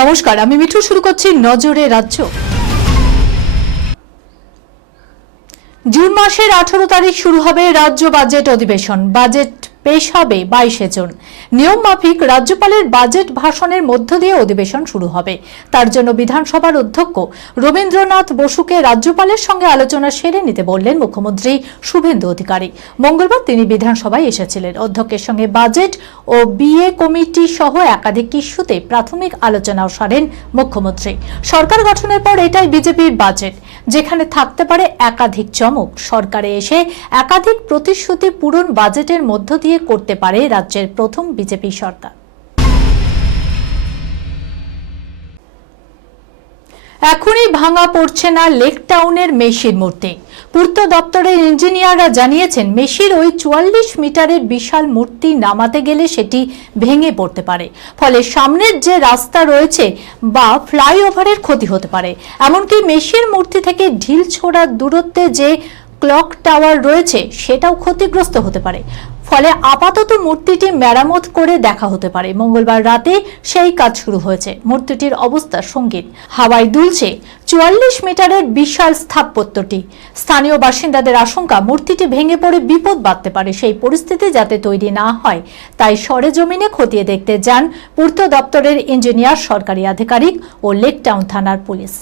নমস্কার, আমি মিঠু। শুরু করছি নজরে রাজ্য। জুন মাসের 18 তারিখ শুরু হবে রাজ্য বাজেট অধিবেশন। বাজেট পেশ হবে 22 জুন। নিয়ম মাফিক রাজ্যপালের বাজেট ভাষণের মধ্য দিয়ে অধিবেশন শুরু হবে। তার জন্য বিধানসভার অধ্যক্ষ রবীন্দ্রনাথ বসুকে রাজ্যপালের সঙ্গে আলোচনা সেরে নিতে বললেন মুখ্যমন্ত্রী শুভেন্দু অধিকারী। মঙ্গলবার তিনি বিধানসভায় এসেছিলেন। অধ্যক্ষের সঙ্গে বাজেট ও বিএ কমিটি সহ একাধিক ইস্যুতে প্রাথমিক আলোচনাও সারেন মুখ্যমন্ত্রী। সরকার গঠনের পর এটাই বিজেপির বাজেট, যেখানে থাকতে পারে একাধিক চমক। সরকারে এসে একাধিক প্রতিশ্রুতি পূরণ বাজেটের মধ্য দিয়ে করতে পারে রাজ্যের প্রথম বিজেপি সরকার। এখনই ভাঙা পড়ছে না লেক টাউনের মেসির মূর্তি। পূর্ত দপ্তরের ইঞ্জিনিয়াররা জানিয়েছেন, মেসির ওই 44 মিটারের বিশাল মূর্তি নামাতে গেলে সেটি ভেঙে পড়তে পারে। ফলে সামনের যে রাস্তা রয়েছে বা ফ্লাইওভারের ক্ষতি হতে পারে। এমনকি মেসির মূর্তি থেকে ঢিল ছোড়ার দূরত্বে যে ক্লক টাওয়ার রয়েছে সেটাও ক্ষতিগ্রস্ত হতে পারে। ফলে আপাতত মূর্তিটি মেরামত করে দেখা হতে পারে। মঙ্গলবার রাতে সেই কাজ শুরু হয়েছে। মূর্তিটির অবস্থা সঙ্গীন। হাওয়ায় দুলছে 44 মিটারের বিশাল স্থাপত্যটি। স্থানীয় বাসিন্দাদের আশঙ্কা, মূর্তিটি ভেঙে পড়ে বিপদ বাঁধতে পারে। সেই পরিস্থিতি যাতে তৈরি না হয় তাই সরেজমিনে খতিয়ে দেখতে যান পূর্ত দপ্তরের ইঞ্জিনিয়ার, সরকারি আধিকারিক ও লেক টাউন থানার পুলিশ।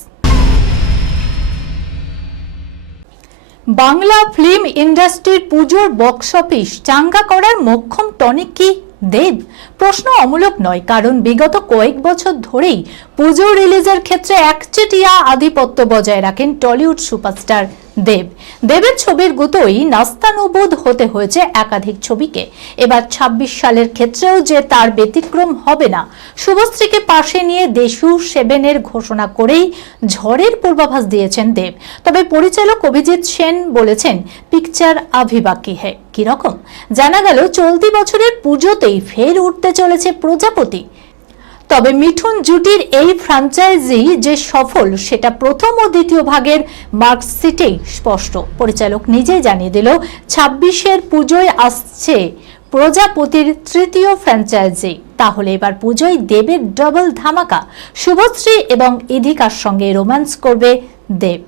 বাংলা ফিল্ম ইন্ডাস্ট্রির পুজোর বক্স অফিস চাঙ্গা করার মোক্ষম টনিক কি দেব? প্রশ্ন অমূলক নয়, কারণ বিগত কয়েক বছর ধরেই পুজো রিলিজের ক্ষেত্রে একচেটিয়া আধিপত্য বজায় রাখেন টলিউড সুপারস্টার দেব। দেবের ছবির গুতোই নাস্তানুবোধ হতে হয়েছে একাধিক ছবিকে। এবার 26 সালের ক্ষেত্রেও যে তার ব্যতিক্রম হবে না। শুভশ্রীকে পাশে নিয়ে দেশু 7-এর ঘোষণা করেই ঝড়ের পূর্বাভাস দিয়েছেন দেব। তবে পরিচালক অভিজিৎ সেন বলেছেন, পিকচার আভি বাকি হ্যায়। কিরকম? জানা গেল চলতি বছরের পুজোতেই ফের উঠতে চলেছে প্রজাপতি। তবে মিঠুন জুটির এই ফ্র্যাঞ্চাইজি যে সফল সেটা প্রথম ও দ্বিতীয় ভাগের মার্কশিটেই স্পষ্ট। পরিচালক নিজেই জানিয়ে দিল, 26-এর পুজোয় আসছে প্রজাপতির তৃতীয় ফ্র্যাঞ্চাইজি। তাহলে এবার পুজোয় দেবের ডাবল ধামাকা। শুভশ্রী এবং ইধিকার সঙ্গে রোম্যান্স করবে দেব।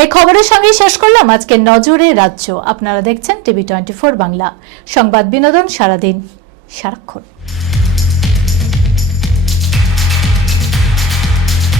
এই খবরের সঙ্গে শেষ করলাম আজকের নজরে রাজ্য। আপনারা দেখছেন টিভি 24 বাংলা। সংবাদ বিনোদন সারাদিন সারাক্ষণ।